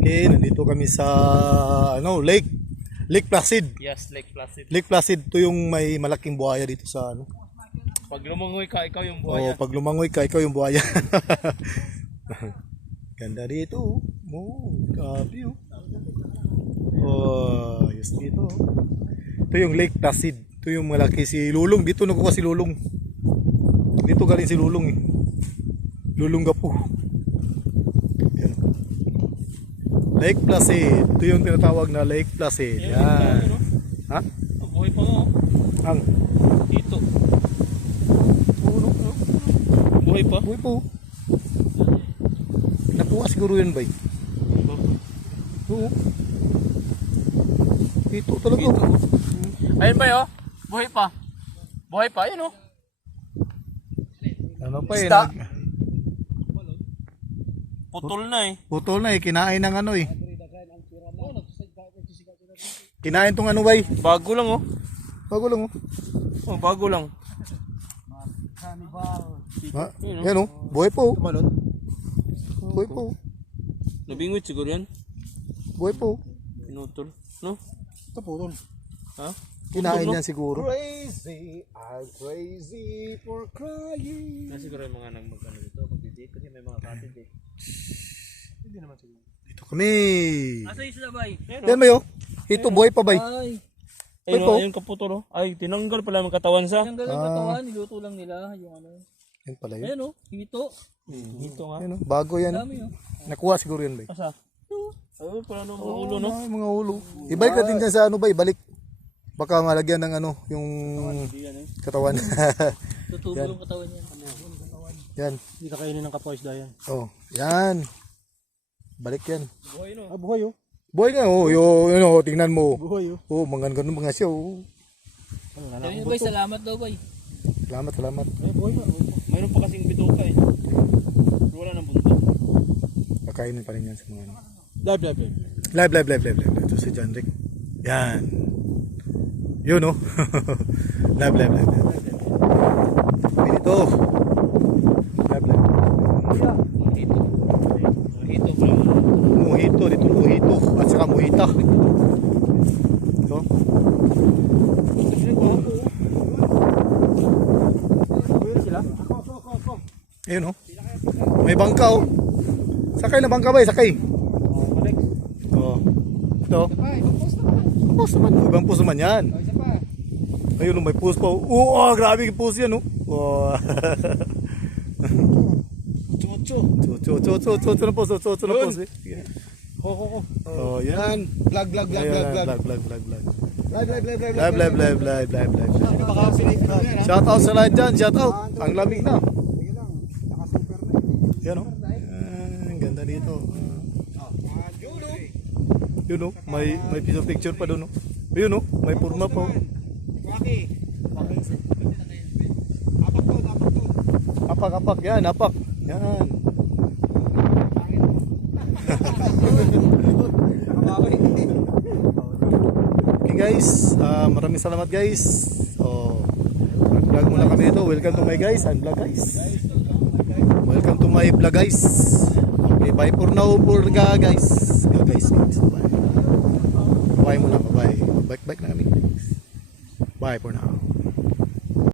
Okay, nandito kami sa Lake Placid. Yes, Lake Placid. Lake Placid, ito yung may malaking buhaya dito sa Pag lumangoy ka, ikaw yung Oh, buhaya. pag lumangoy ka, ikaw yung buhaya. Ganda dito. Oh, grabe oh. Oh, yes dito. Ito yung Lake Placid. Ito yung malaki si Lulong. Dito nakuha si Lulong. Dito galing si Lulong eh. Lulong Gapu. Yan. Lake Placid. Ito yung tinatawag na Lake Placid. Yan. Ha? Buhay pa nga. Ang Dito. Buhay pa? buhay po. Nakuha siguro yun ba? Oo. Ito talaga. Ito. Ayun ba yun? Buhay pa. Buhay pa, yun oh. Ano pa eh? Isda. Putol na eh. Putol na eh. Kinain ng ano eh. Kinain tong ano bay. Bago lang oh. Bago lang oh. Oh, bago lang. Ha? Yan oh. Buhay po. Buhay po. Nabingwit siguro yan. Buhay po. Pinutol. No? Ito putol. Ha? Kinain Putol, no? yan siguro. Crazy, I'm crazy for crying. Na siguro yung mga nagmagano dito. Magdidate kasi may mga cottage eh. Hindi naman siguro. Dito kami. Asa yung sila bay? Yan bay oh. Ito buhay pa bay. Ay. Ay, Ayun po. oh, ayun kaputol oh. Ay, tinanggal pala yung katawan sa. Ang galing katawan, niluto lang nila yung ano. Yan pala yun. Ayan oh, hito. Dito nga. Yan oh. Bago yan. Dami oh. Nakuha siguro yan bay. Asa? Ayun pala nung ulo no. Ay, mga ulo. Ibalik natin dyan sa ano bay. Balik. Baka malagyan ng ano. Yung katawan. Tutubo Yan. yung katawan niya. Yan. Hindi kakainin ng kapwa isda yan. Oh. Yan. Balik yan. Buhay no. Ah, buhay oh. Buhay nga oh. Yun oh. Tingnan mo. Buhay oh. Oh, mga ganun mga siya oh. Sabi bay, salamat daw bay. Salamat, salamat. Ay, buhay nga. Mayroon pa kasing bituka eh. Wala nang bundok. Kakainin pa rin yan sa mga ano. Live, live, live. Live. Ito si John Rick. Yan. Yun oh. live. Dito. Live. Dito. Dito pala. Mojito. Dito mojito. At saka mojita. Ito. Ayun oh. May bangka oh. Sakay na bangka ba? Sakay. Oh. Ito. Post naman. Ibang post naman yan. Ayun oh, may post pa. Oh, grabe yung post yan oh. Oh. Chocho na post. Chocho na post. Oh, yan. Vlog. Live. Shout out sa lahat dyan. Shout out. Ang lamig na. Yan o. Ang ganda dito. Yun o. May piece of picture pa doon o. Yun o. May purma pa o. Apak. Yan. Apak. Yan. Okay guys. Maraming salamat guys. So, vlog muna kami ito. Welcome to my guys. And vlog guys. Welcome to my vlog guys. Okay, bye for now guys. Bye. Bye muna, bye. Bye na kami. Bye for now.